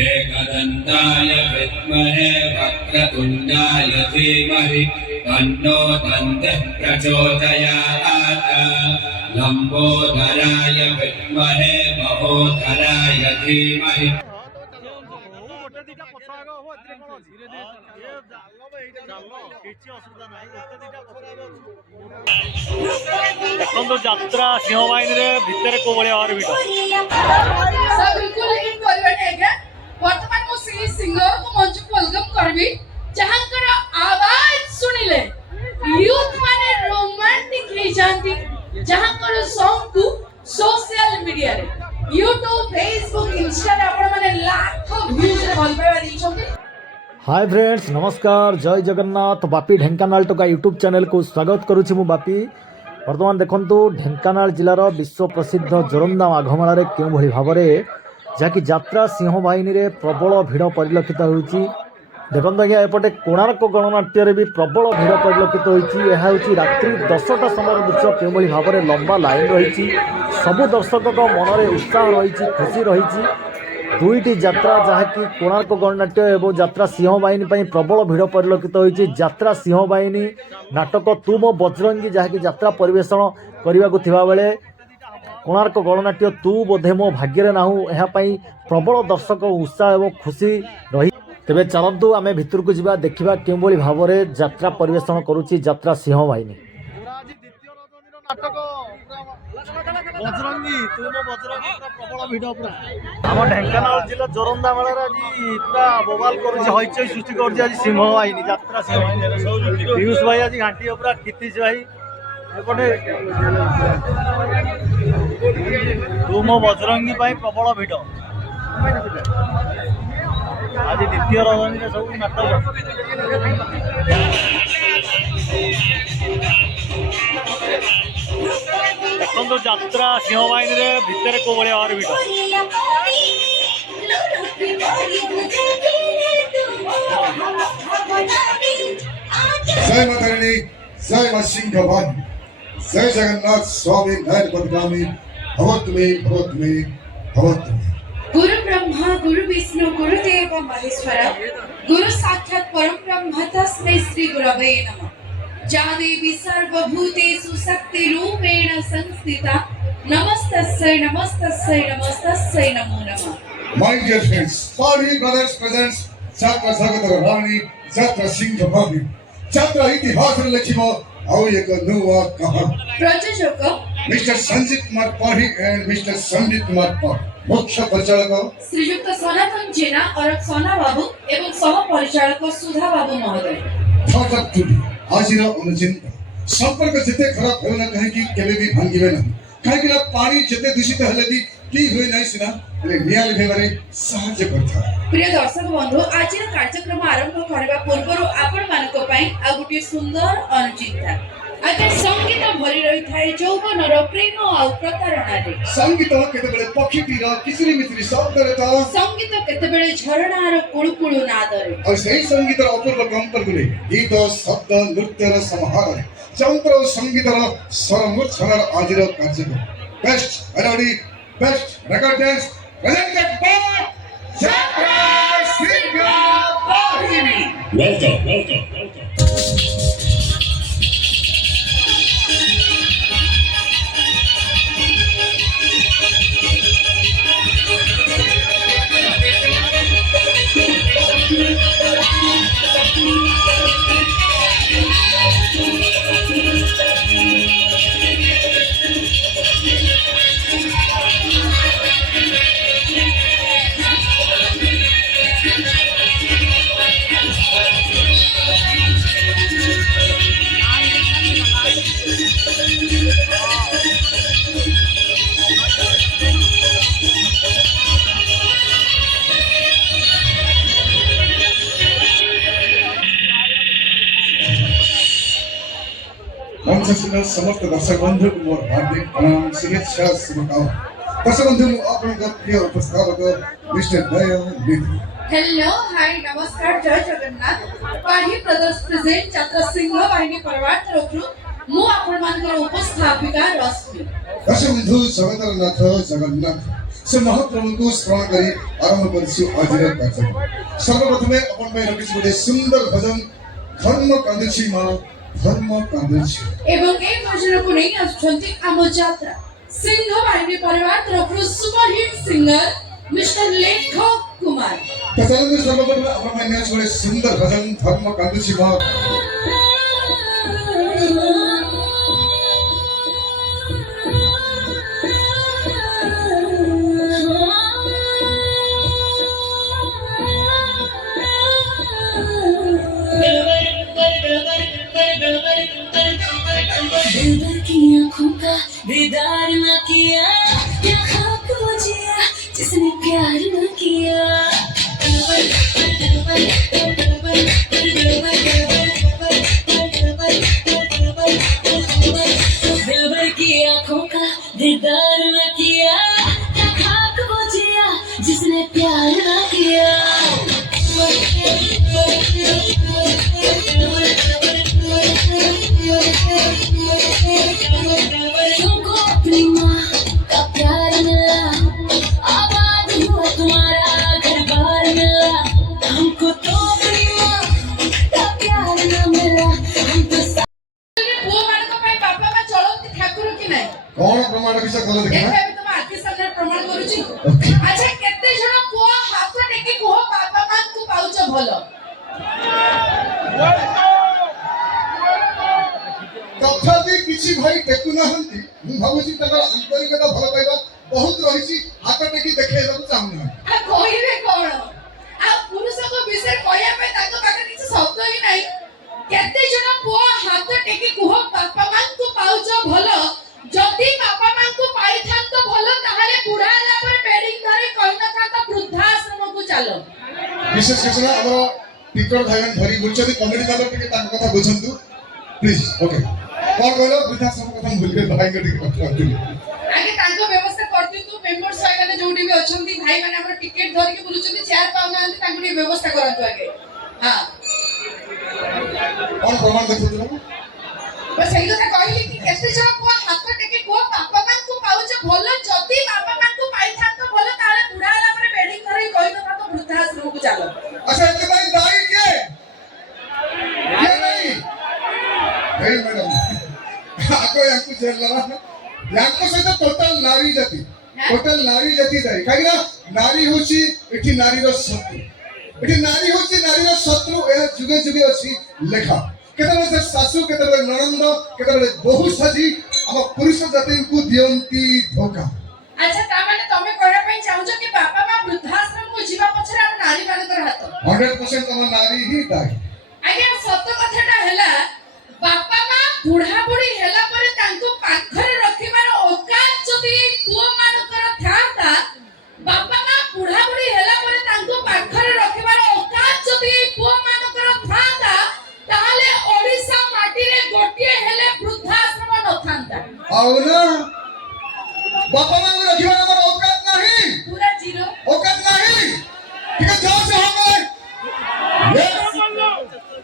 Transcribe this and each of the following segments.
एकदन्ताय विद्महे वक्रतुण्डाय धीमहि तन्नो दन्तिः प्रचोदयात्। लम्बोदराय विद्महे महोदराय धीमहि। ଦେଖନ୍ତୁ ଯାତ୍ରା ସିଂହବାହିନୀରେ ଭିତରେ କୋଉ ଭଳିଆ ଭାବରେ ଭିଡ଼। बिल्कुल इन करबेनी आज्ञा वर्तमान मु श्री सिंगर को मंच को वेलकम करबी जहांकर आवाज सुनिले यूथ माने रोमांटिक हे जानती जहांकर सॉन्ग को सोशल मीडिया रे YouTube Facebook Insta रे आपण माने लाखों व्यूज रे भल पाइबा दिछोंती। हाय फ्रेंड्स नमस्कार जय जगन्नाथ बापी ढेंकानाल टोका यूट्यूब चैनल को स्वागत करुछि मु बापी। वर्तमान देखंतु ढेंकानाल जिलार विश्व प्रसिद्ध जोरंदा माघमेला क्यों भली भाव में जहाँकि यात्रा सिंहबाहिनी रे प्रबल भिड़ परिलक्षित होउछि। देखंतु आज्ञा एपटे कोणार्क गणनाट्य भी प्रबल भिड़ परिलक्षित होइछि। यह होउछि रात्रि 10टा समय दृश्य क्यों भली भाव में लंबा लाइन रही सबु दर्शकों मन में उत्साह रही खुशी रही। दुईटी यात्रा जहाँकि कोणार्क गणनाट्य एवं यात्रा सिंहबाहिनी प्रबल भिड़ परिलक्षित होइछि। यात्रा सिंहबाहिनी नाटक तू मो बजरंगी जहाँकि यात्रा परिवेषण करने को थिबा बेले कोणार्क गणनाट्य तू बोधे मो भाग्य नाहू यह प्रबल दर्शक उत्साह एवं खुशी रही। तेबे चलतु आमे भितर को जिबा देखिबा केउ भली भाव में यात्रा परिवेषण करुछि यात्रा सिंहबाहिनी। बजरंगी तू मो बजरंगी प्रबल भिड़ पूरा आम ढेंकानाल जिला जोरंदा मेला आज पूरा बोबाल करुछि हईचई सृष्टि करुछि आज सिंहबाहिनी यात्रा सिंहबाहिनी। पीयूष भाई आज घाटी पूरा खितीश भाई एपटे तू मो बजरंगी प्रबल भिड़ आज द्वितीय रजनी सब नाटक देखो यात्रा सिंहबाहिनी रे भितर को भलिया भाव भिड़। जय मातारानी जय मां सिंहवाहिनी जय जगन्नाथ स्वामी नयनपथगामी भवतु मे भवतु मे भवतु मे। गुरु ब्रह्मा गुरु विष्णु गुरुदेव महेश्वर गुरु साक्षात् परम ब्रह्म तस्मै श्री गुरवे नमः। जा देवी सर्वभूतेषु शक्ति रूपेण संस्थिता नमस्तस्यै नमस्तस्यै नमस्तस्यै नमो नमः। My dear friends, Party Brothers presents Chatra Sagatara Rani Chatra Singhavahi Chatra इतिहास लिखिबो आउ एक नुवा कहा। प्रयोजक मिस्टर संजीत कुमार पाठी एंड मिस्टर संदीप कुमार पाठी। मुख्य परिचालक श्रीयुक्त सनातन जेना और सोना बाबू एवं सह परिचालक सुधा बाबू महोदय। फाटक टुडी आजिरा अनुचिंता संपर्क जिते खराब हो ना कहे कि केबे भी भांगिबे ना कहे कि पानी जिते दूषित हले भी की होई नाही सिना ले निया लिखेबारे सहाय्य करथा। प्रिय दर्शक बंधु आज कार्यक्रम आरंभ करबा पूर्व आपण मानक पई आ गुटी सुंदर अनुचिंता आगे संगीत भरी रही थाए यौवनर प्रेम आ प्रतारणा रे। संगीत केतेबेले पक्षीटीर किसिरी मिसिरी शब्द रे त संगीत केतेबेले झरणार कुळुकुळु नाद रे और सही संगीतर अपूर्व कंपर गुले गीत शब्द नृत्यर समाहार रे चौत्र संगीतर सरमूर्छनर आजिर कार्यक्रम best melody best record dance presented by chakra Singhvahini. Welcome समस्त दर्शक बंधु को मोर हार्दिक प्रणाम शुभेच्छा शुभकामना। दर्शक बंधु आपनका प्रिय उपस्थापक मिस्टर दयानंद। हेलो हाय नमस्कार जय जगन्नाथ। पाही ब्रदर्स प्रेजेंट चक्र सिंहवाहिनी परिवार तरफरु ମୁଁ ଆପଣମାନଙ୍କର ଉପସ୍ଥାପିକା ରଶ୍ମି। ଦଶବନ୍ଧୁ ଜଗତର ନାଥ ଜଗନ୍ନାଥ ସେ ମହାପ୍ରଭୁଙ୍କୁ ସ୍ମରଣ କରି ଆରମ୍ଭ କରିଛୁ ଆଜିର କାର୍ଯ୍ୟକ୍ରମ। ସର୍ବପ୍ରଥମେ ଆପଣ ପାଇଁ ରଖିଛୁ ଗୋଟେ ସୁନ୍ଦର ଭଜନ ଧର୍ମ କାନ୍ଦୁଛି ମା ଧର୍ମ କାନ୍ଦୁଛି। ଏବଂ এই ଭଜନକୁ ନେଇ ଆସୁଛନ୍ତି ଆମ ଯାତ୍ରା ସିଂହ ବାହିନୀ ପରିବାର ତରଫରୁ ସୁପରହିଟ୍ ସିଙ୍ଗର ମିଷ୍ଟର ଲେଖକ କୁମାର। ତ ଚାଲନ୍ତୁ ସର୍ବପ୍ରଥମେ ଆପଣ ପାଇଁ ନିଆଛୁ ଗୋଟେ ସୁନ୍ଦର ଭଜନ ଧର୍ମ କାନ୍ଦୁଛି ମା। दिलबर की आंखों का दीदार न किया, क्या खाक वो जिया जिसने प्यार न किया। दिलबर की आंखों का दीदार न किया, क्या खाक वो जिया जिसने प्यार न किया। तुमको अपनी माँ का प्यार मिला, आबाद हुआ तुम्हारा घर बार मिला। हमको तो अपनी माँ का प्यार न मिला, हम तो ପୁଅମାନଙ୍କ ପାଇଁ ବାପା ମା ଚଳନ୍ତି ଠାକୁର କି ନାହିଁ? କଣ ପ୍ରମାଣ ରଖିଛ କଲ ଦେଖିବା। ଏବେ ବି ତମ ଆଖି ସାମ୍ନାରେ ପ୍ରମାଣ କରୁଛି। ଆଚ୍ଛା କେତେ ଜଣ ପୁଅ ହାତ ଟେକି କୁହ ବାପା ମାଙ୍କୁ ପାଉଛ ଭଲ? ତଥାପି କିଛି ଭାଇ ଟେକୁ ନାହାନ୍ତି। ମୁଁ ଭାବୁଛି ତାଙ୍କର ଆନ୍ତରିକତା ଭଲ ପାଇବା ବହୁତ ରହିଛି, ହାତ ଟେକି ଦେଖେଇବାକୁ ଚାହୁଁନାହାନ୍ତି। ଆଉ କହିବେ କଣ? ଆଉ ପୁରୁଷଙ୍କ ବିଷୟରେ କହିବା ପାଇଁ ତାଙ୍କ ପାଖରେ କିଛି ଶବ୍ଦ ହିଁ ନାହିଁ। କେତେ ଜଣ ପୁଅ ହାତ ଟେକି କୁହ ବାପା ମାଙ୍କୁ ପାଉଛ ଭଲ? ଯଦି ବାପା ମାଙ୍କୁ ପାଇଥାନ୍ତ ଭଲ ତାହେଲେ ବୁଢା ହେଲା ପରେ ବେଡିଂ ଧରି କହିନଥାନ୍ତ ବୃଦ୍ଧାଶ୍ରମକୁ ଚାଲ। ବିଶେଷ କିଛି ନା ଆମର ଟିକଟ ଭାଇମାନେ ଧରି ବୁଲୁଛନ୍ତି, କମିଟି ମେମ୍ବର ଟିକେ ତାଙ୍କ କଥା ବୁଝନ୍ତୁ ପ୍ଲିଜ। ଓକେ କଣ କହିଲ ବୃଦ୍ଧାଶ୍ରମ କଥା ମୁଁ ଭୁଲିଗଲି, ଭାଇଙ୍କ ଟିକେ କଥା କହିଲି। ଆଗେ ତାଙ୍କ ବ୍ୟବସ୍ଥା କରିଦିଅନ୍ତୁ। ମେମ୍ବର ସାହିମାନେ ଯୋଉଠି ବି ଅଛନ୍ତି ଭାଇମାନେ ଆମର ଟିକେଟ ଧରିକି ବୁଲୁଛନ୍ତି, ଚେୟାର ପାଉନାହାନ୍ତି, ତାଙ୍କୁ ଟିକେ ବ୍ୟବସ୍ଥା କରନ୍ତୁ ଆଗେ। ହଁ କଣ ପ୍ରମାଣ ଦେଖୁଥିଲ? ସେଇ କଥା କହିଲି କି କେତେ ଜଣ ପୁଅ ହାତ ଟେକି କୁହ ବାପା ମାଙ୍କୁ ପାଉଛ ଭଲ? ଯଦି ବାପା ମାଙ୍କୁ ପାଇଥାନ୍ତ ଭଲ ତାହେଲେ ବୁଢା ହେଲା ପରେ ବେଡିଂ ଧରି କହିନଥାନ୍ତ ବୃଦ୍ଧାଶ୍ରମକୁ ଚାଲ। ଆଚ୍ଛା ଏଥିପାଇଁ ଦାୟୀ କିଏ? କିଏ ନାହିଁ? ହେଇ ମ୍ୟାଡାମ ଆଗ ୟାଙ୍କୁ ଜେଲ ଲଗା। ୟାଙ୍କ ସହିତ ଟୋଟାଲ ନାରୀ ଜାତି ଦାୟୀ। କାହିଁକି ନା ନାରୀ ହଉଛି ଏଠି ନାରୀର ଶତ୍ରୁ। ଏଠି ନାରୀ ହଉଛି ନାରୀର ଶତ୍ରୁ। ଏହା ଯୁଗେ ଯୁଗେ ଅଛି ଲେଖା। କେତେବେଳେ ସେ ଶାଶୁ, କେତେବେଳେ ନଣନ୍ଦ, କେତେବେଳେ ବୋହୂ ସାଜି ଆମ ପୁରୁଷ ଜାତିଙ୍କୁ ଦିଅନ୍ତି ଧୋକା। ଆଚ୍ଛା ତାମାନେ ତମେ କହିବା ପାଇଁ ଚାହୁଁଛ କି ବାପା ମା ବୃଦ୍ଧାଶ୍ରମକୁ ଯିବା ପଛରେ ଆମ ନାରୀ ମାନଙ୍କର ହାତ? 100% ତମ ନାରୀ ହିଁ ଦାୟୀ। ଆଜ୍ଞା ସତ କଥାଟା ହେଲା ବାପା ମା ବୁଢା ବୁଢୀ ହେଲା ପରେ ତାଙ୍କୁ ପାଖରେ ରଖିବାର ଔକାତ ଯଦି ପୁଅ ମାନଙ୍କର ଥାନ୍ତା, ବାପା ମା ବୁଢା ବୁଢୀ ହେଲା ପରେ ତାଙ୍କୁ ପାଖରେ ରଖିବାର ଔକାତ ଯଦି ପୁଅ ମାନଙ୍କର ଥାନ୍ତା, ତାହେଲେ ଓଡିଶା ମାଟିରେ ଗୋଟିଏ ହେଲେ ବୃଦ୍ଧାଶ୍ରମ ନଥାନ୍ତା। ଆଉ ନା ବାପା ମାଙ୍କୁ ରଖିବାର ଆମର ଔକାତ ନାହିଁ, ପୁରା ଜିରୋ ଔକାତ ନାହିଁ। ଟିକେ ଜୋର ସେ ହଁ କରେ।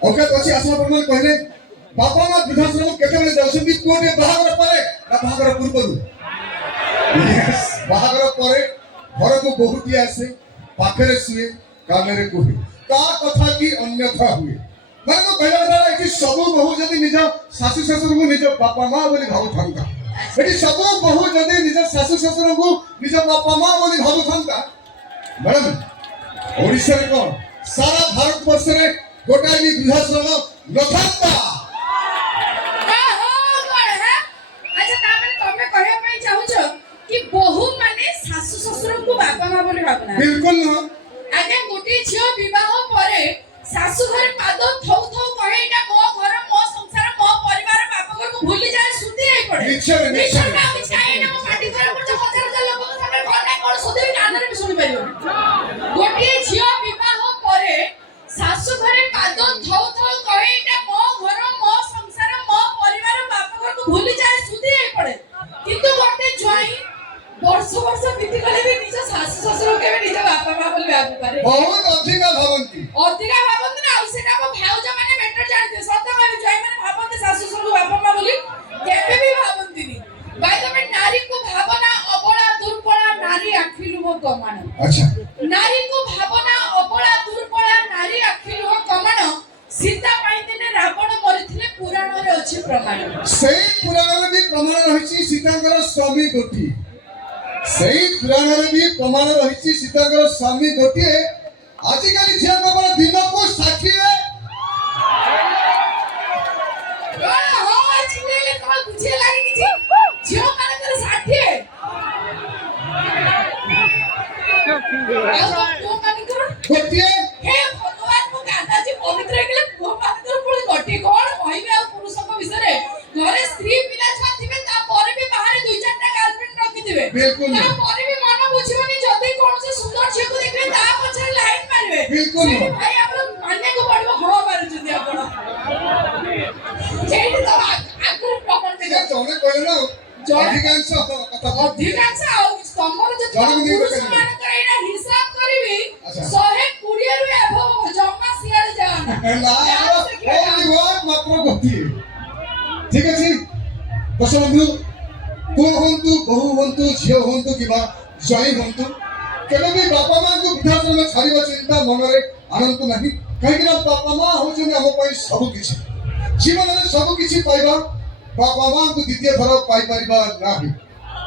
ଔକାତ ଅଛି। ଆସିଲା ପ୍ରମାଣ କହିଲେ ବାପା ମା ବୃଦ୍ଧାଶ୍ରମ କେତେବେଳେ ଯାଉଛନ୍ତି? ପୁଅଟେ ବାହାଘର ପରେ ନା ବାହାଘର ପୂର୍ବରୁ? ବାହାଘର ପରେ ଘରକୁ ବୋହୂଟିଏ ଆସେ, ପାଖରେ ଶୁଏ, କାନରେ କୁହେ, ତା କଥା କି ଅନ୍ୟଥା ହୁଏ। ମାନେ ମୁଁ କହିବା କଥା ଏଠି ସବୁ ବୋହୂ ଯଦି ନିଜ ଶାଶୁ ଶ୍ୱଶୁରଙ୍କୁ ନିଜ ବାପା ମା ବୋଲି ଭାବୁଥାନ୍ତା, ଏଠି ସବୁ ବୋହୂ ଯଦି ନିଜ ଶାଶୁ ଶ୍ୱଶୁରଙ୍କୁ ନିଜ ବାପା ମା ବୋଲି ଭାବୁଥାନ୍ତା, ମ୍ୟାଡାମ ଓଡିଶାରେ କଣ ସାରା ଭାରତ ବର୍ଷରେ ଗୋଟାଏ ବି ବୃଦ୍ଧାଶ୍ରମ ନଥାନ୍ତା। ଆଚ୍ଛା ତାମାନେ ତମେ କହିବା ପାଇଁ ଚାହୁଁଛ କି ବୋହୂ ମାନେ ଶାଶୁ ଶ୍ୱଶୁରଙ୍କୁ ବାପା ମା ବୋଲି ଭାବୁନାହାନ୍ତି? ବିଲକୁଲ ନୁହଁ। ଆଜ୍ଞା ଗୋଟିଏ ଝିଅ ବିବାହ ପରେ ଶାଶୁ ଘରେ ପାଦ ଥଉ ଥଉ କହେ ଏଇଟା ମୋ ଘର, ମୋ ସଂସାର, ମୋ ପରିବାର, ବାପ ଘରକୁ ଭୁଲି ଯାଏ, ସୁଧି ହେଇ ପଡେ। ନିଶ୍ଚୟ, ନିଶ୍ଚୟ। ମୋ ମାଟି ଘର ପଡୁଛ ହଜାର ହଜାର ଲୋକଙ୍କ ସାମନାରେ ଘର ନାହିଁ କଣ ସୁଧିବି, କାନରେ ବି ଶୁଣି ପାରିବନି। ଗୋଟିଏ ଝିଅ ବିବାହ ପରେ ଶାଶୁ ଘରେ ପାଦ ଥଉ ଥଉ କହେ ଏଇଟା ମୋ ଘର, ମୋ ସଂସାର, ମୋ ପରିବାର, ବାପ ଘରକୁ ଭୁଲି ଯାଏ, ସୁଧି ହେଇ ପଡେ। କିନ୍ତୁ ଗୋଟେ ଜ୍ୱାଇଁ ବର୍ଷ ବର୍ଷ ବିତିଗଲେ ବି ନିଜ ଶାଶୁ ଶ୍ୱଶୁର କେବେ ନିଜ ବାପା ମା ବୋଲି ଭାବିପାରେ ବହୁତ ଅଧିକା ଭାବନ୍ତି। ଅଧିକା ଭାବନ୍ତି ନା ଆଉ ସେଟା ମୋ ଭାଉଜ ମାନେ ବେଟର ଜାଣିଥିବେ ସତ କହିବି ଯୋଉମାନେ ଭାବନ୍ତି ଶାଶୁ ଶ୍ୱଶୁରକୁ ବାପା ମା ବୋଲି କେବେ ବି ଭାବନ୍ତିନି ଭାଇ ତମେ ନାରୀକୁ ଭାବନା ଅବଳା ଦୁର୍ବଳା ନାରୀ ଆଖି ଲୁହ କମାଣ ଆଚ୍ଛା ନାରୀକୁ ଭାବନା ଅବଳା ଦୁର୍ବଳା ନାରୀ ଆଖି ଲୁହ କମାଣ ସୀତା ପାଇଁ ଦିନେ ରାବଣ ମରିଥିଲେ ପୁରାଣରେ ଅଛି ପ୍ରମାଣ ସେଇ ପୁରାଣରେ ବି ପ୍ରମାଣ ରହିଛି ସୀତାଙ୍କର ସ୍ୱାମୀ ଗୋଟିଏ। ସେଇ ପୁରାଣରେ ବି ପ୍ରମାଣ ରହିଛି ସୀତାଙ୍କର ସ୍ୱାମୀ ଗୋଟିଏ। ଆଜିକାଲି ଝିଅଙ୍କର ଦିନକୁ 60 ଗୋଟିଏ बिल्कुल बिल्कुल ଜଣେ କହିଲେ ନା ଅଧିକାଂଶ କଥା ଅଧିକାଂଶ ଆଉ ତମର ଯଦି ଜଣକୁ ନେଇ ପୁରୁଷ କହିଲେ। ମାନଙ୍କର ଏଇଟା ହିସାବ କରିବି ଆଚ୍ଛା। 120 ରୁ ଏଭବ ଜମା ସିଆଡେ ଯାଆନା ନା only one ମାତ୍ର ଗୋଟିଏ। ଠିକ ଅଛି ଦର୍ଶକ ବନ୍ଧୁ ପୁଅ ହୁଅନ୍ତୁ ବୋହୂ ହୁଅନ୍ତୁ ଝିଅ ହୁଅନ୍ତୁ କିମ୍ବା ଜ୍ୱାଇଁ ହୁଅନ୍ତୁ କେବେ ବି ବାପା ମାଙ୍କୁ ବୃଦ୍ଧାଶ୍ରମ ଛାଡ଼ିବା ଚିନ୍ତା ମନରେ ଆଣନ୍ତୁ ନାହିଁ କାହିଁକି ନା ବାପା ମା ହଉଛନ୍ତି ଆମ ପାଇଁ ସବୁ କିଛି ଜୀବନରେ ସବୁ କିଛି ପାଇବା ବାପା ମାଙ୍କୁ ଦ୍ୱିତୀୟ ଥର ପାଇପାରିବା ନାହିଁ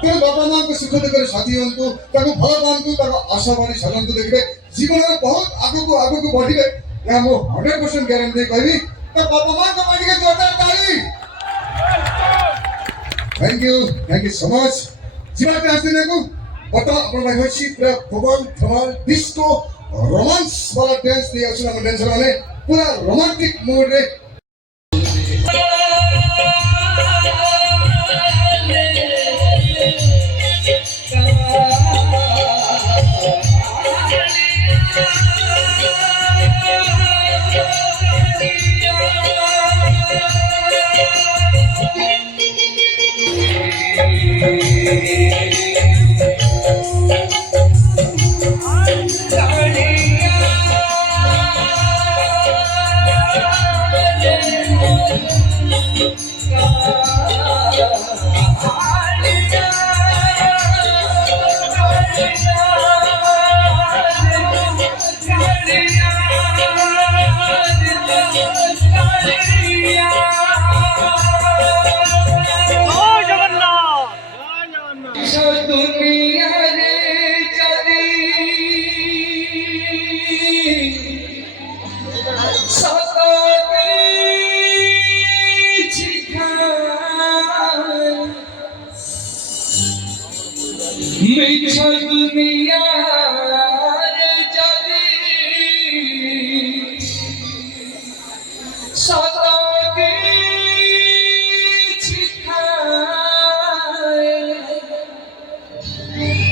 ତେଣୁ ବାପା ମାଙ୍କୁ ସୁଖ ଦୁଃଖରେ ସାଥି ହୁଅନ୍ତୁ ତାକୁ ଭଲ ପାଆନ୍ତୁ ତାକୁ ଆଶାବାଣୀ ଚାଲନ୍ତୁ ଦେଖିବେ ଜୀବନରେ ବହୁତ ଆଗକୁ ଆଗକୁ ବଢିବେ ଏହା ମୁଁ 100% ଗ୍ୟାରେଣ୍ଟି ଦେଇ କହିବି ତ ବାପା ମାଙ୍କ ପାଇଁ ଟିକେ ଜୋରଦାର ତାଳି। थैंक यू सो मच जीवन पे आते को बता अपन भाई होची पूरा कमाल धमाल डिस्को रोमांस वाला डांस दिया उसने हम डांसर ने पूरा रोमांटिक मूड रे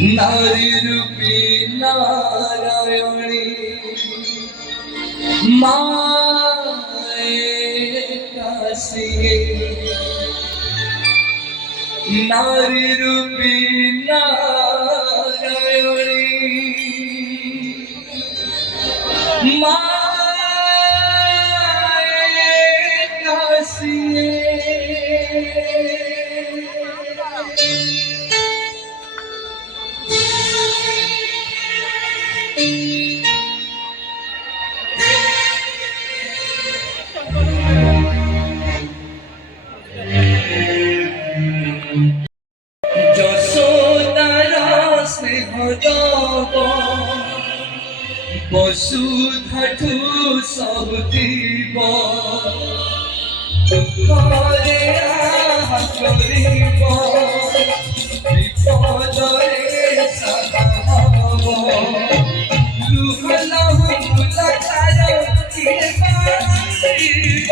नारी रूपी नारायणी माए कासिए नारी रूपी नारायणी माए कासिए বসুধাঠু সব দিব দুঃখরে আহা করিব বিপদরে সাহা হব লুহলাহ মুলাকার কিবাসিব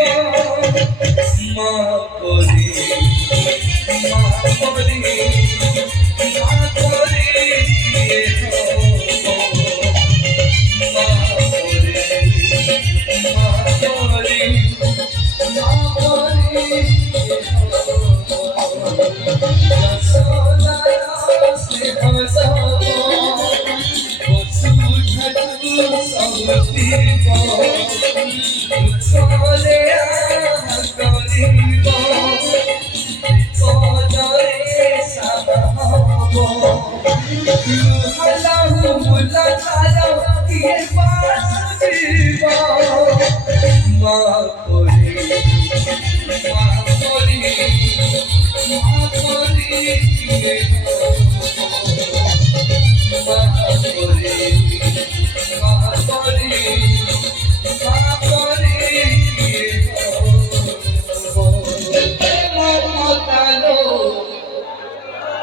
মা পরি মা পরি মা পরি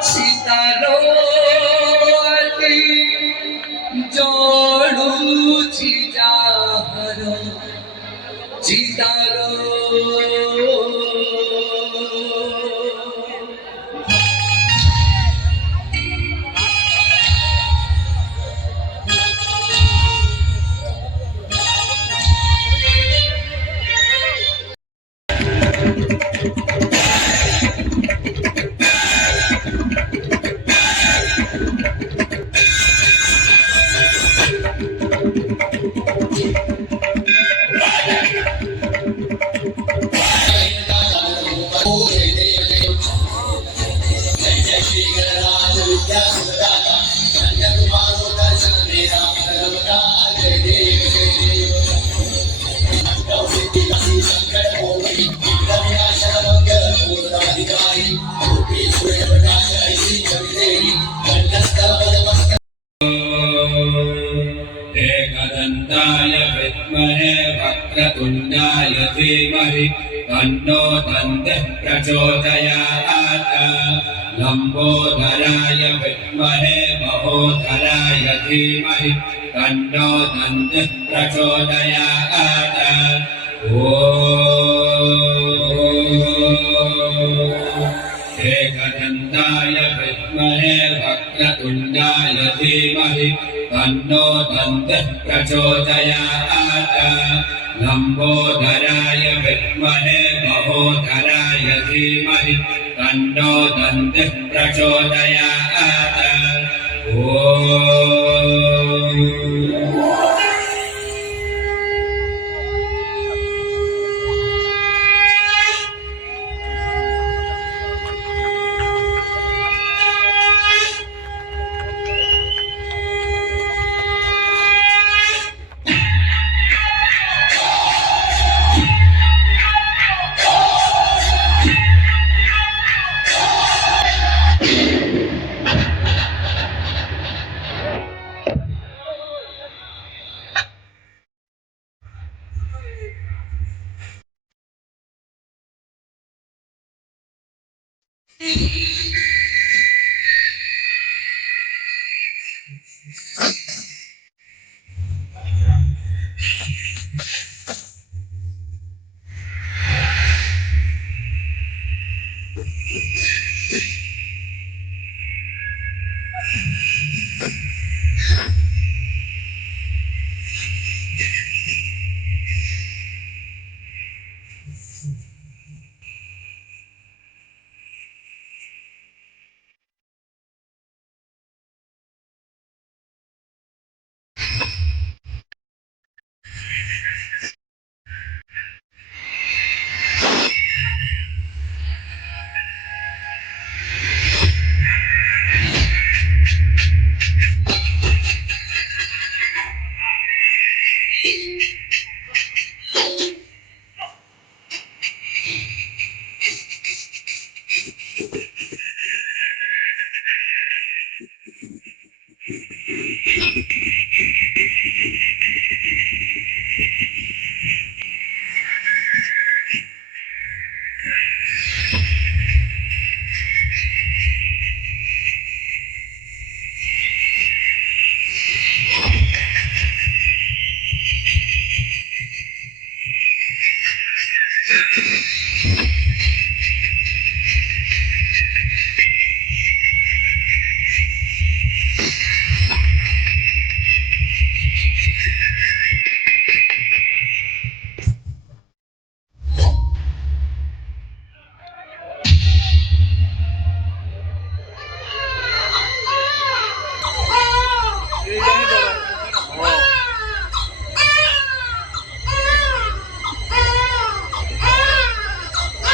সীতালো জড়ুছি যাহার চিতালো एकदन्ताय विद्महे वक्रतुण्डाय धीमहि तन्नो दन्तिः प्रचोदयात् लम्बोदराय विद्महे महोदराय धीमहि तन्नो दन्तिः प्रचोदयात् एकदन्ताय विद्महे वक्रतुण्डाय धीमहि तन्नो दन्तिः प्रचोदयात् लम्बोदराय विद्महे महोदराय धीमहि तन्नो दन्तिः प्रचोदयात्